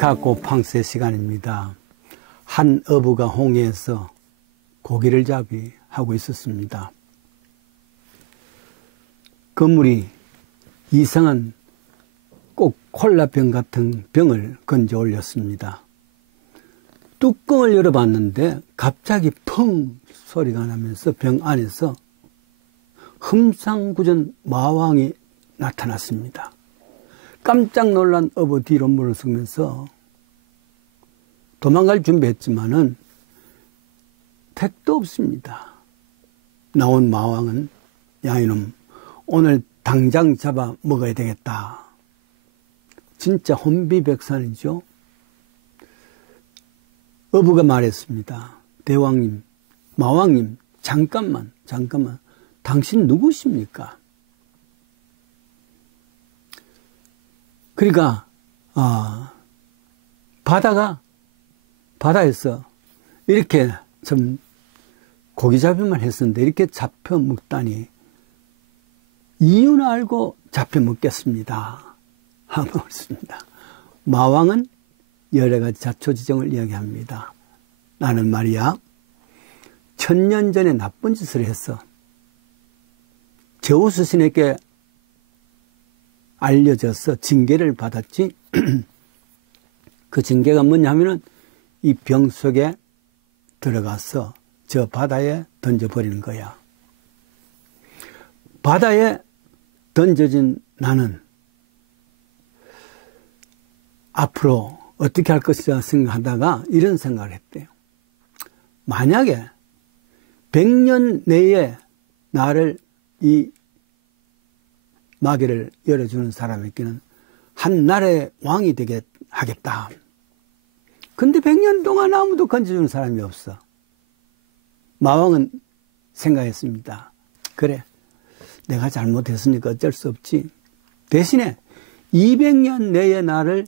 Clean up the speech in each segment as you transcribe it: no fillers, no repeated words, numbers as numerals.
가꼬팡세 시간입니다. 한 어부가 홍해에서 고기를 잡이하고 있었습니다. 그물이 이상한 꼭 콜라병 같은 병을 건져 올렸습니다. 뚜껑을 열어봤는데 갑자기 펑 소리가 나면서 병 안에서 흠상구전 마왕이 나타났습니다. 깜짝 놀란 어부 뒤로 물러서면서 도망갈 준비했지만은 택도 없습니다. 나온 마왕은 야 이놈 오늘 당장 잡아 먹어야 되겠다. 진짜 혼비백산이죠. 어부가 말했습니다. 대왕님, 마왕님, 잠깐만. 당신 누구십니까? 그러니까 바다에서 이렇게 좀 고기잡이만 했었는데 이렇게 잡혀 먹다니 이유는 알고 잡혀 먹겠습니다 하고 있습니다. 마왕은 여러 가지 자초지종을 이야기합니다. 나는 말이야 1000년 전에 나쁜 짓을 했어. 제우스 신에게 알려져서 징계를 받았지. 그 징계가 뭐냐 하면은 이 병 속에 들어가서 저 바다에 던져버리는 거야. 바다에 던져진 나는 앞으로 어떻게 할 것이라 생각하다가 이런 생각을 했대요. 만약에 100년 내에 나를 이 마개를 열어주는 사람에게는 한 나라의 왕이 되게 하겠다. 근데 100년 동안 아무도 건져주는 사람이 없어. 마왕은 생각했습니다. 그래, 내가 잘못했으니까 어쩔 수 없지. 대신에 200년 내에 나를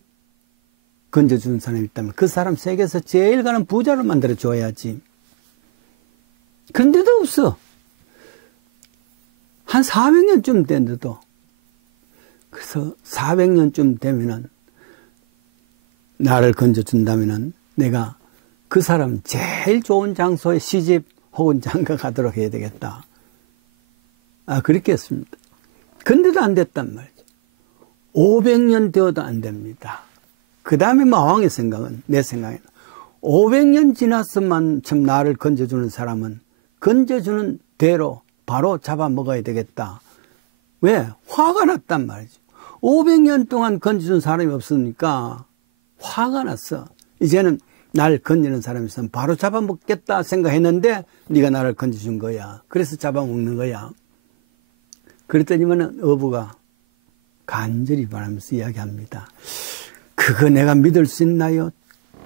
건져주는 사람이 있다면 그 사람 세계에서 제일 가는 부자로 만들어줘야지. 그런데도 없어. 한 400년쯤 됐는데도. 그래서 400년쯤 되면은 나를 건져준다면은 내가 그 사람 제일 좋은 장소에 시집 혹은 장가 가도록 해야 되겠다. 그렇게 했습니다. 근데도 안 됐단 말이죠. 500년 되어도 안 됩니다. 그 다음에 마왕의 생각은, 내 생각에는 500년 지났으면 참 나를 건져주는 사람은 건져주는 대로 바로 잡아먹어야 되겠다. 왜? 화가 났단 말이죠. 500년 동안 건져준 사람이 없으니까 화가 났어. 이제는 날 건지는 사람이 있으면 바로 잡아먹겠다 생각했는데 네가 나를 건져준 거야. 그래서 잡아먹는 거야. 그랬더니만 어부가 간절히 바라면서 이야기합니다. 그거 내가 믿을 수 있나요?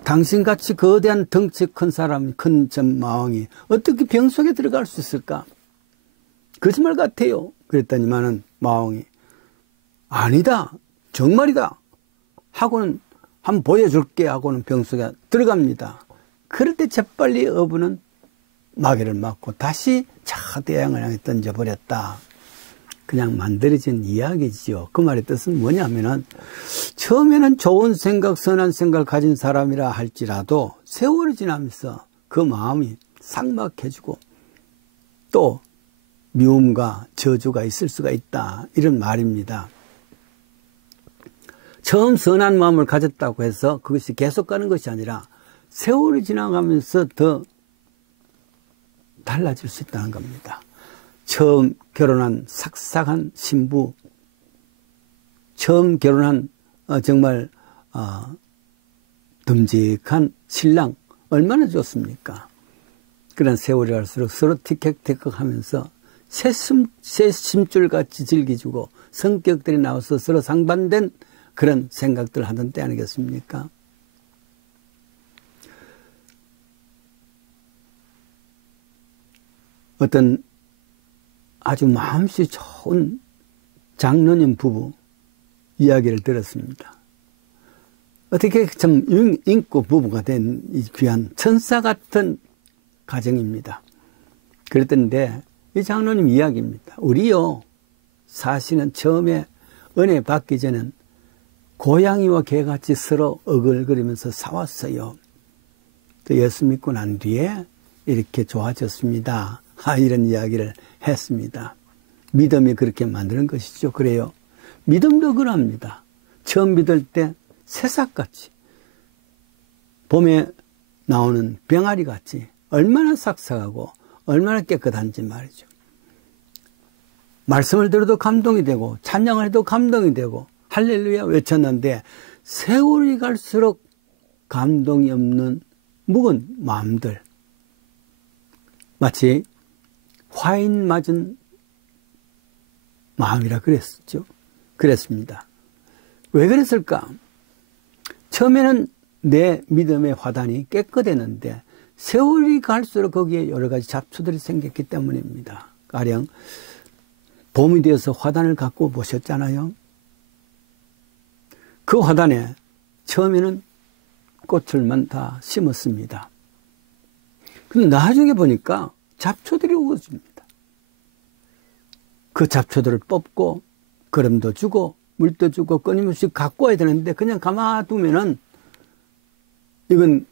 당신같이 거대한 덩치 큰 사람, 큰 마왕이 어떻게 병 속에 들어갈 수 있을까? 거짓말 같아요. 그랬더니만은 마왕이 아니다, 정말이다 하고는 한번 보여줄게 하고는 병 속에 들어갑니다. 그럴 때 재빨리 어부는 마개를 맞고 다시 대양을 향해 던져버렸다. 그냥 만들어진 이야기지요. 그 말의 뜻은 뭐냐면은 처음에는 좋은 생각, 선한 생각을 가진 사람이라 할지라도 세월이 지나면서 그 마음이 삭막해지고 또 미움과 저주가 있을 수가 있다. 이런 말입니다. 처음 선한 마음을 가졌다고 해서 그것이 계속 가는 것이 아니라 세월이 지나가면서 더 달라질 수 있다는 겁니다. 처음 결혼한 삭삭한 신부, 처음 결혼한 정말 듬직한 신랑 얼마나 좋습니까? 그런 세월이 갈수록 서로 티격태격 하면서 새 심줄같이 즐기주고 성격들이 나와서 서로 상반된 그런 생각들을 하던 때 아니겠습니까? 어떤 아주 마음씨 좋은 장로님 부부 이야기를 들었습니다. 어떻게 참 인고 부부가 된 이 귀한 천사 같은 가정입니다. 그랬던데 이 장로님 이야기입니다. 우리요 사실은 처음에 은혜 받기 전엔 고양이와 개같이 서로 어글거리면서 싸웠어요. 또 예수 믿고 난 뒤에 이렇게 좋아졌습니다. 이런 이야기를 했습니다. 믿음이 그렇게 만드는 것이죠. 그래요. 믿음도 그럽니다. 처음 믿을 때 새싹같이, 봄에 나오는 병아리같이 얼마나 싹싹하고 얼마나 깨끗한지 말이죠. 말씀을 들어도 감동이 되고 찬양을 해도 감동이 되고 할렐루야 외쳤는데 세월이 갈수록 감동이 없는 묵은 마음들, 마치 화인 맞은 마음이라 그랬습니다. 왜 그랬을까? 처음에는 내 믿음의 화단이 깨끗했는데 세월이 갈수록 거기에 여러 가지 잡초들이 생겼기 때문입니다. 가령 봄이 되어서 화단을 갖고 보셨잖아요. 그 화단에 처음에는 꽃을만 다 심었습니다. 근데 나중에 보니까 잡초들이 우거집니다. 그 잡초들을 뽑고 거름도 주고 물도 주고 끊임없이 갖고 와야 되는데 그냥 가만두면은 이건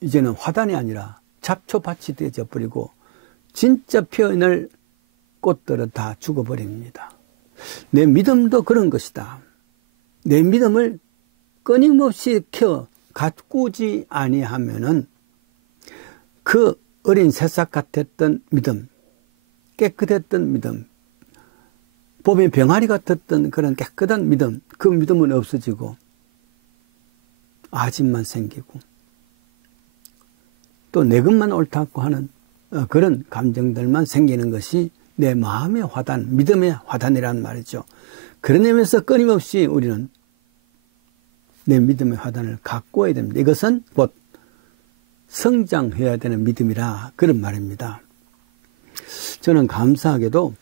이제는 화단이 아니라 잡초밭이 되어져 버리고 진짜 피어날 꽃들은 다 죽어버립니다. 내 믿음도 그런 것이다. 내 믿음을 끊임없이 키워 가꾸지 아니하면은 그 어린 새싹 같았던 믿음, 깨끗했던 믿음, 봄의 병아리 같았던 그런 깨끗한 믿음, 그 믿음은 없어지고 아집만 생기고 또 내 것만 옳다고 하는 그런 감정들만 생기는 것이 내 마음의 화단, 믿음의 화단이라는 말이죠. 그런 의미에서 끊임없이 우리는 내 믿음의 화단을 가꾸어야 됩니다. 이것은 곧 성장해야 되는 믿음이라 그런 말입니다. 저는 감사하게도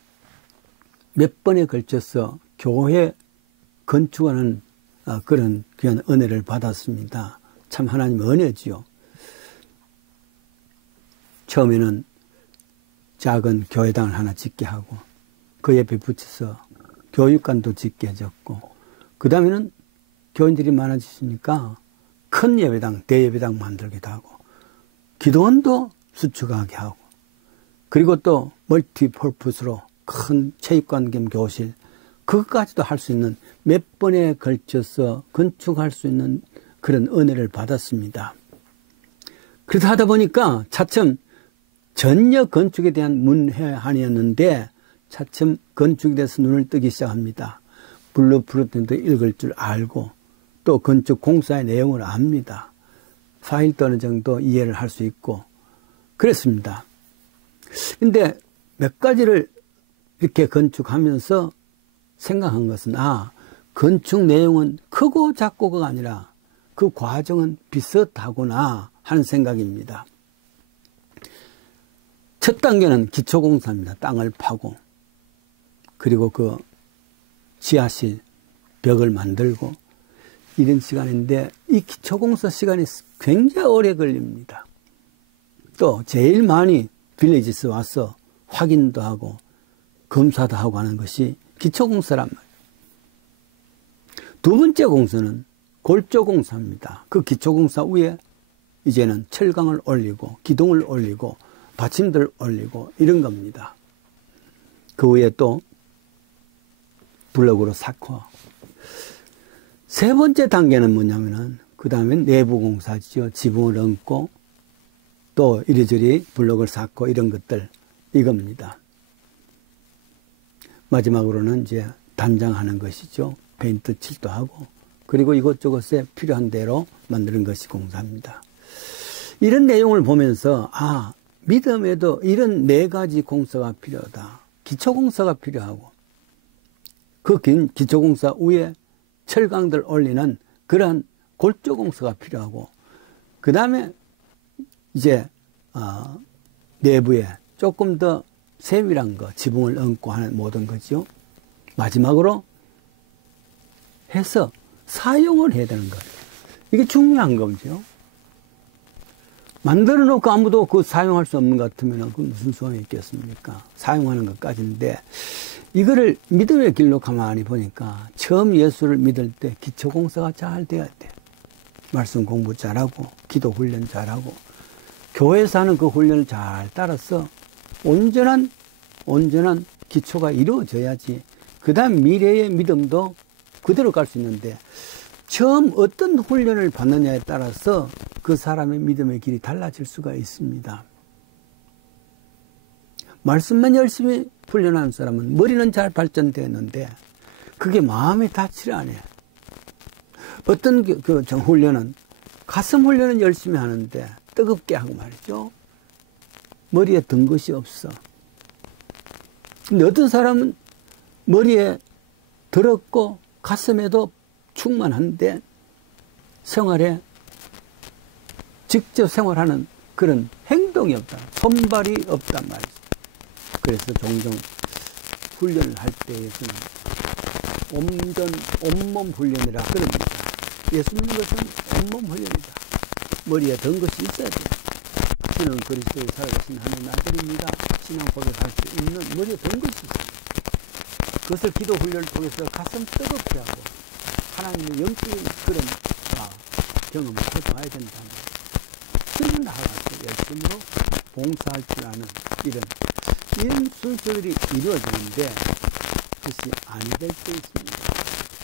몇 번에 걸쳐서 교회 건축하는 그런 귀한 은혜를 받았습니다. 참 하나님의 은혜지요. 처음에는 작은 교회당을 하나 짓게 하고 그 옆에 붙여서 교육관도 짓게 해줬고 그 다음에는 교인들이 많아지시니까 큰 예배당, 대예배당 만들기도 하고 기도원도 수축하게 하고 그리고 또 멀티퍼포스로 큰 체육관 겸 교실 그것까지도 할 수 있는 몇 번에 걸쳐서 건축할 수 있는 그런 은혜를 받았습니다. 그래서 하다 보니까 차츰 전혀 건축에 대한 문외한이었는데 차츰 건축에 대해서 눈을 뜨기 시작합니다. 블루프린트도 읽을 줄 알고 또 건축 공사의 내용을 압니다. 파일도 어느 정도 이해를 할 수 있고 그랬습니다. 근데 몇 가지를 이렇게 건축하면서 생각한 것은 건축 내용은 크고 작고가 아니라 그 과정은 비슷하구나 하는 생각입니다. 첫 단계는 기초공사입니다. 땅을 파고 그리고 그 지하실 벽을 만들고 이런 시간인데 이 기초공사 시간이 굉장히 오래 걸립니다. 또 제일 많이 빌리지스 와서 확인도 하고 검사도 하고 하는 것이 기초공사란 말이에요. 두 번째 공사는 골조공사입니다. 그 기초공사 위에 이제는 철강을 올리고 기둥을 올리고 받침들을 올리고 이런 겁니다. 그 위에 또 블록으로 쌓고 세 번째 단계는 뭐냐면은 그 다음에 내부 공사지요. 지붕을 얹고 또 이리저리 블록을 쌓고 이런 것들 이겁니다. 마지막으로는 이제 단장하는 것이죠. 페인트 칠도 하고 그리고 이것저것에 필요한 대로 만드는 것이 공사입니다. 이런 내용을 보면서 믿음에도 이런 네 가지 공사가 필요하다. 기초공사가 필요하고 그 긴 기초공사 위에 철강들 올리는 그러한 골조공사가 필요하고 그 다음에 이제 내부에 조금 더 세밀한 거 지붕을 얹고 하는 모든 거죠. 마지막으로 해서 사용을 해야 되는 거예요. 이게 중요한 거죠. 만들어 놓고 아무도 그 사용할 수 없는 것 같으면 그 무슨 소용이 있겠습니까? 사용하는 것까지인데 이거를 믿음의 길로 가만히 보니까 처음 예수를 믿을 때 기초공사가 잘 돼야 돼. 말씀 공부 잘하고 기도 훈련 잘하고 교회에서 하는 그 훈련을 잘 따라서 온전한 기초가 이루어져야지 그 다음 미래의 믿음도 그대로 갈 수 있는데 처음 어떤 훈련을 받느냐에 따라서 그 사람의 믿음의 길이 달라질 수가 있습니다. 말씀만 열심히 훈련하는 사람은 머리는 잘 발전되었는데 그게 마음이 닿지를 않아요. 어떤 훈련은 가슴 훈련은 열심히 하는데 뜨겁게 하고 말이죠. 머리에 든 것이 없어. 근데 어떤 사람은 머리에 들었고 가슴에도 충만한데 생활에 직접 생활하는 그런 행동이 없다. 손발이 없단 말이죠. 그래서 종종 훈련을 할 때에는 온몸 훈련이라 그럽니다. 예수 믿는 것은 온몸 훈련이다. 머리에 든 것이 있어야 돼. 주는 그리스도의 살아계신 하나님의 아들입니다. 신앙 고백할 수 있는 머리에 든 것이 있어요. 그것을 기도 훈련을 통해서 가슴 뜨겁게 하고 하나님의 영적인 그런 경험을 해봐야 된다는 그런 나아가서 열심으로 봉사할 줄 아는 이런 순서들이 이루어지는데 그것이 아니 될 때 있습니다.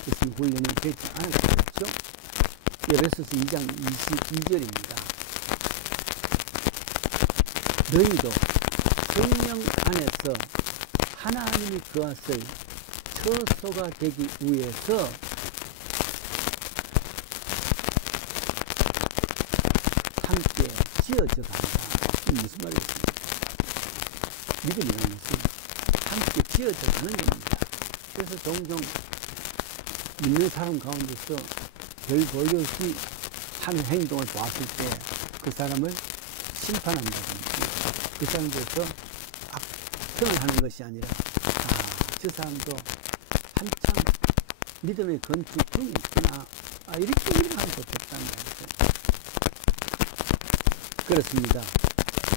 그것은 훈련이 되지 않을 때 있죠. 에베소서 2장 22절입니다. 너희도 성령 안에서 하나님이 거하실 처소가 되기 위해서 함께 지어져 간다. 무슨 말이겠습니까? 믿음이라는 것은 함께 지어져 가는 겁니다. 그래서 종종 믿는 사람 가운데서 별 볼없이 하는 행동을 보았을 때 그 사람을 심판한다든지 그 사람들에서 악평을 하는 것이 아니라 저 사람도 한참 믿음의 건축 중에 있구나. 이렇게 일어나면 좋겠다는 거죠. 그렇습니다.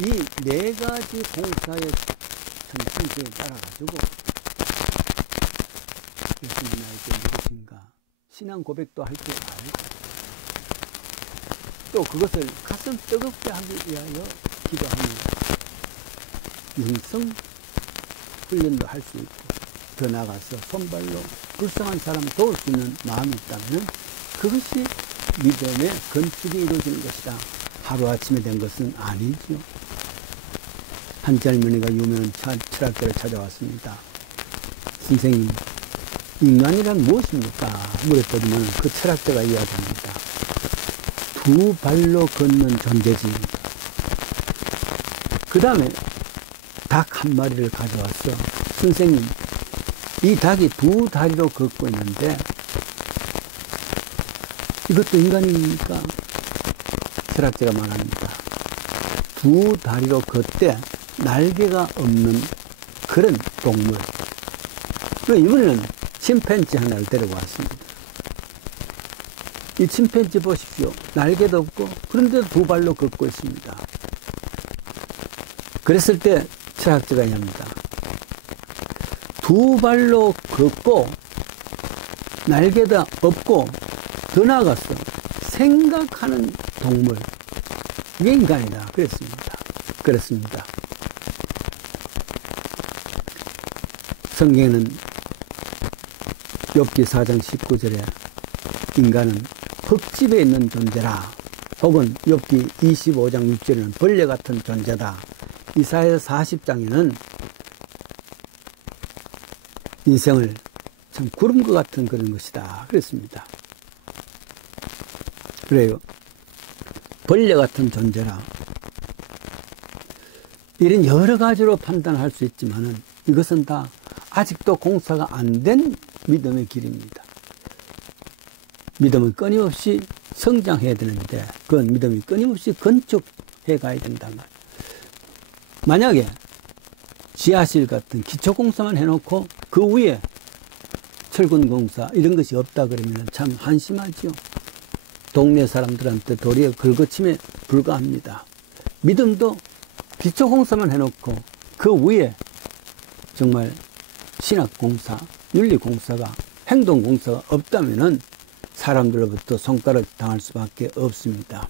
이 네 가지 공사의 정신줄에 따라가지고 예수님 나에게 누구신가 신앙 고백도 할 줄 알고 또 그것을 가슴 뜨겁게 하기 위하여 기도하며 영성 훈련도 할 수 있고 더 나아가서 손발로 불쌍한 사람 도울 수 있는 마음이 있다면 그것이 믿음의 건축이 이루어지는 것이다. 하루아침에 된 것은 아니죠. 한 젊은이가 유명한 철학자를 찾아왔습니다. 선생님, 인간이란 무엇입니까? 물었더니만 그 철학자가 이야기합니다. 두 발로 걷는 존재지. 그 다음에 닭 한 마리를 가져왔어. 선생님, 이 닭이 두 다리로 걷고 있는데 이것도 인간입니까? 철학자가 말합니다. 두 다리로 걷되 날개가 없는 그런 동물. 이번에는 침팬지 하나를 데리고 왔습니다. 이 침팬지 보십시오. 날개도 없고 그런데도 두 발로 걷고 있습니다. 그랬을 때 철학자가 이야기합니다. 두 발로 걷고 날개도 없고 더 나아가서 생각하는 동물. 이게 인간이다. 그랬습니다. 성경에는 욥기 4장 19절에 인간은 흙집에 있는 존재라 혹은 욥기 25장 6절에는 벌레 같은 존재다. 이사야 40장에는 인생을 참 구름과 같은 그런 것이다. 그랬습니다. 그래요. 벌레 같은 존재라. 이런 여러 가지로 판단할 수 있지만은 이것은 다 아직도 공사가 안 된 믿음의 길입니다. 믿음은 끊임없이 성장해야 되는데 그건 믿음이 끊임없이 건축해 가야 된단 말이에요. 만약에 지하실 같은 기초공사만 해놓고 그 위에 철근공사 이런 것이 없다 그러면 참 한심하죠. 동네 사람들한테 도리어 긁어침에 불과합니다. 믿음도 기초공사만 해놓고 그 위에 정말 신학공사, 윤리공사가, 행동공사가 없다면은 사람들로부터 손가락 당할 수밖에 없습니다.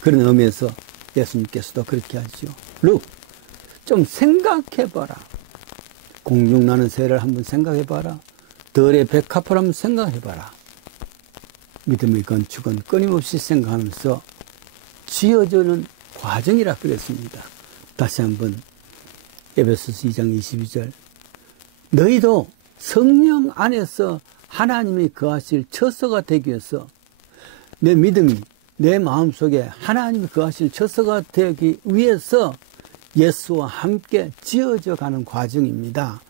그런 의미에서 예수님께서도 그렇게 하죠. 룩, 좀 생각해봐라. 공중나는 새를 한번 생각해봐라. 들의 백합을 한번 생각해봐라. 믿음의 건축은 끊임없이 생각하면서 지어지는 과정이라 그랬습니다. 다시 한번 에베소서 2장 22절, 너희도 성령 안에서 하나님이 거하실 처소가 되기 위해서, 내 믿음이 내 마음속에 하나님이 거하실 처소가 되기 위해서 예수와 함께 지어져 가는 과정입니다.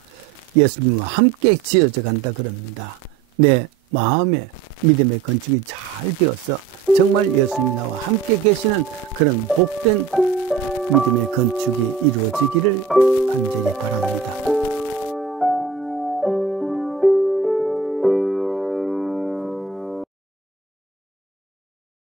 예수님과 함께 지어져 간다 그럽니다. 내 마음에 믿음의 건축이 잘 되어서 정말 예수님이 나와 함께 계시는 그런 복된 믿음의 건축이 이루어지기를 간절히 바랍니다.